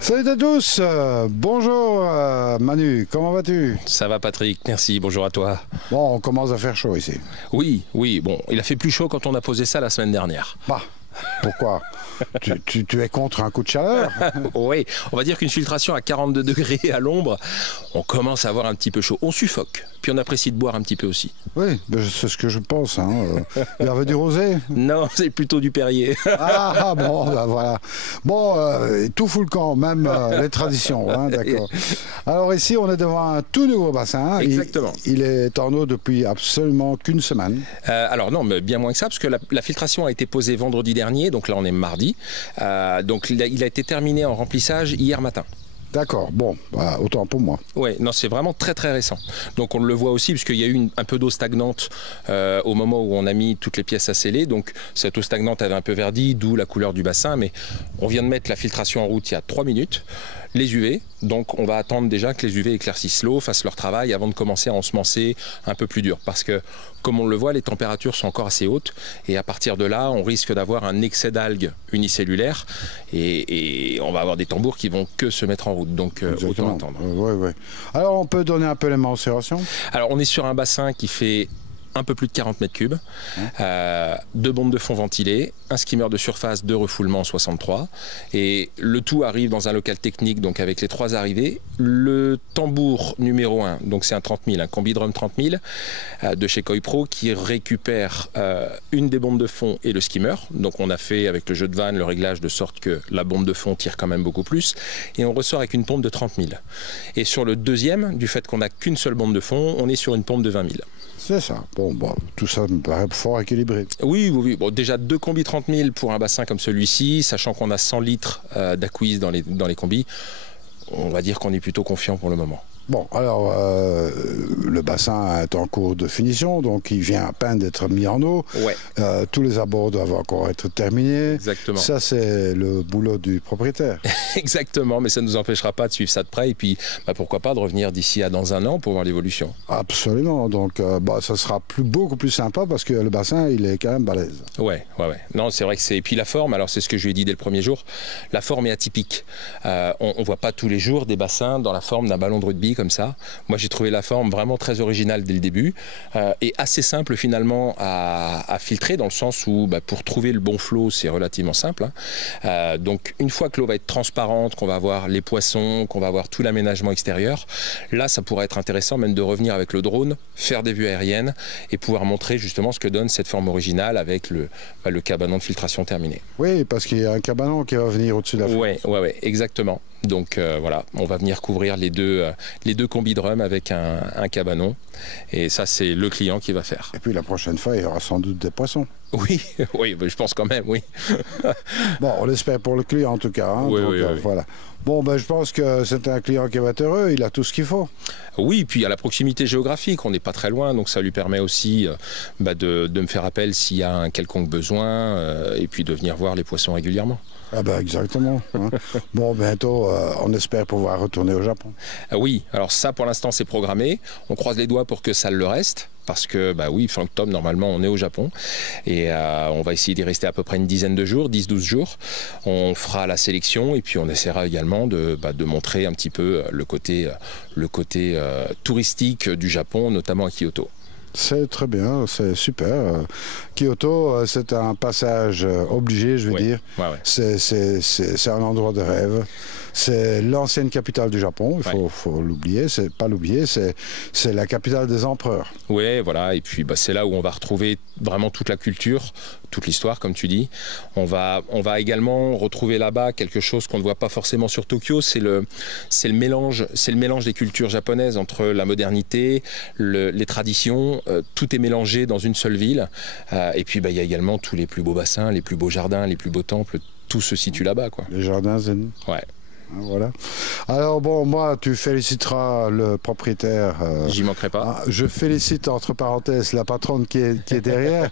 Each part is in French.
Salut à tous, bonjour Manu, comment vas-tu? Ça va Patrick, merci, bonjour à toi. Bon, on commence à faire chaud ici. Oui, bon, il a fait plus chaud quand on a posé ça la semaine dernière. Bah, pourquoi? tu es contre un coup de chaleur? Oui, on va dire qu'une filtration à 42 degrés à l'ombre, on commence à avoir un petit peu chaud. On suffoque, puis on apprécie de boire un petit peu aussi. Oui, c'est ce que je pense. Il y avait du rosé? Non, c'est plutôt du Perrier. Ah bon, ben voilà. Bon, tout fout le camp, même les traditions, hein, d'accord. Alors ici, on est devant un tout nouveau bassin. Exactement. Il est en eau depuis absolument qu'une semaine. Alors non, mais bien moins que ça, parce que la filtration a été posée vendredi dernier, donc là on est mardi. Donc il a été terminé en remplissage hier matin. D'accord, bon, bah, autant pour moi. Oui, non, c'est vraiment très très récent. Donc on le voit aussi parce qu'il y a eu un peu d'eau stagnante au moment où on a mis toutes les pièces à sceller. Donc cette eau stagnante avait un peu verdi, d'où la couleur du bassin. Mais on vient de mettre la filtration en route il y a 3 minutes. Les UV, donc on va attendre déjà que les UV éclaircissent l'eau, fassent leur travail avant de commencer à ensemencer un peu plus dur. Parce que, comme on le voit, les températures sont encore assez hautes et à partir de là, on risque d'avoir un excès d'algues unicellulaires et on va avoir des tambours qui vont que se mettre en route. Donc autant attendre. Oui. Alors on peut donner un peu les mensurations? Alors on est sur un bassin qui fait un peu plus de 40 mètres cubes, 2 bombes de fond ventilées, un skimmer de surface, 2 refoulements 63, et le tout arrive dans un local technique, donc avec les 3 arrivées. Le tambour numéro 1, donc c'est un 30 000, un combi drum 30 000 de chez Koi Pro qui récupère une des bombes de fond et le skimmer. Donc on a fait avec le jeu de vanne le réglage de sorte que la bombe de fond tire quand même beaucoup plus, et on ressort avec une pompe de 30 000. Et sur le deuxième, du fait qu'on n'a qu'une seule bombe de fond, on est sur une pompe de 20 000. C'est ça. Bon, tout ça me paraît fort équilibré. Oui. Bon, déjà 2 combis 30 000 pour un bassin comme celui-ci, sachant qu'on a 100 litres d'acquise dans les combis, on va dire qu'on est plutôt confiant pour le moment. Bon, alors, le bassin est en cours de finition, donc il vient à peine d'être mis en eau. Ouais. Tous les abords doivent encore être terminés. Exactement. Ça, c'est le boulot du propriétaire. Exactement, mais ça ne nous empêchera pas de suivre ça de près et puis pourquoi pas de revenir d'ici à dans un an pour voir l'évolution. Absolument, donc ça sera beaucoup plus sympa parce que le bassin, il est quand même balèze. Ouais. Non, c'est vrai que c'est... Et puis la forme, alors c'est ce que je lui ai dit dès le premier jour, la forme est atypique. On ne voit pas tous les jours des bassins dans la forme d'un ballon de rugby comme ça. Moi, j'ai trouvé la forme vraiment très originale dès le début et assez simple finalement à filtrer dans le sens où pour trouver le bon flot, c'est relativement simple. Donc, une fois que l'eau va être transparente, qu'on va avoir les poissons, qu'on va avoir tout l'aménagement extérieur, là, ça pourrait être intéressant même de revenir avec le drone, faire des vues aériennes et pouvoir montrer justement ce que donne cette forme originale avec le cabanon de filtration terminé. Oui, parce qu'il y a un cabanon qui va venir au-dessus de la Oui, exactement. Donc voilà, on va venir couvrir les deux combis drum avec un cabanon. Et ça, c'est le client qui va faire. Et puis la prochaine fois, il y aura sans doute des poissons. Oui, je pense quand même, oui. Bon, on l'espère pour le client en tout cas. Oui. Voilà. Bon, je pense que c'est un client qui va être heureux, il a tout ce qu'il faut. Oui, puis à la proximité géographique, on n'est pas très loin, donc ça lui permet aussi de me faire appel s'il y a un quelconque besoin et puis de venir voir les poissons régulièrement. Ah exactement. Bon, bientôt, on espère pouvoir retourner au Japon. Oui, alors ça pour l'instant c'est programmé. On croise les doigts pour que ça le reste. Parce que, fin octobre, normalement, on est au Japon. Et on va essayer d'y rester à peu près une dizaine de jours, 10-12 jours. On fera la sélection et puis on essaiera également de montrer un petit peu le côté touristique du Japon, notamment à Kyoto. C'est très bien, c'est super. Kyoto, c'est un passage obligé, je veux dire. Ouais. C'est un endroit de rêve. C'est l'ancienne capitale du Japon, il faut l'oublier, c'est pas l'oublier, c'est la capitale des empereurs. Oui, voilà, et puis c'est là où on va retrouver vraiment toute la culture, toute l'histoire, comme tu dis. On va également retrouver là-bas quelque chose qu'on ne voit pas forcément sur Tokyo, c'est le mélange des cultures japonaises entre la modernité, les traditions, tout est mélangé dans une seule ville. Et puis il y a également tous les plus beaux bassins, les plus beaux jardins, les plus beaux temples, tout se situe là-bas, quoi. Les jardins zen. Ouais. Voilà. Alors bon, moi, tu féliciteras le propriétaire. J'y manquerai pas. Je félicite, entre parenthèses, la patronne qui est derrière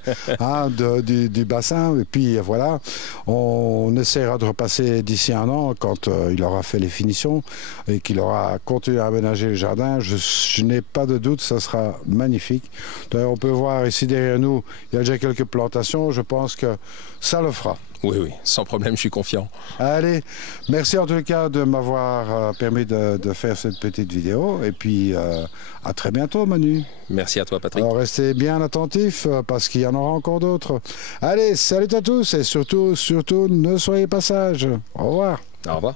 du bassin. Et puis voilà, on essaiera de repasser d'ici un an quand il aura fait les finitions et qu'il aura continué à aménager le jardin. Je n'ai pas de doute, ça sera magnifique. D'ailleurs, on peut voir ici derrière nous, il y a déjà quelques plantations. Je pense que ça le fera. Oui, oui, sans problème, je suis confiant. Allez, merci en tout cas de m'avoir permis de faire cette petite vidéo. Et puis, à très bientôt, Manu. Merci à toi, Patrick. Alors, restez bien attentifs parce qu'il y en aura encore d'autres. Allez, salut à tous et surtout, ne soyez pas sages. Au revoir. Au revoir.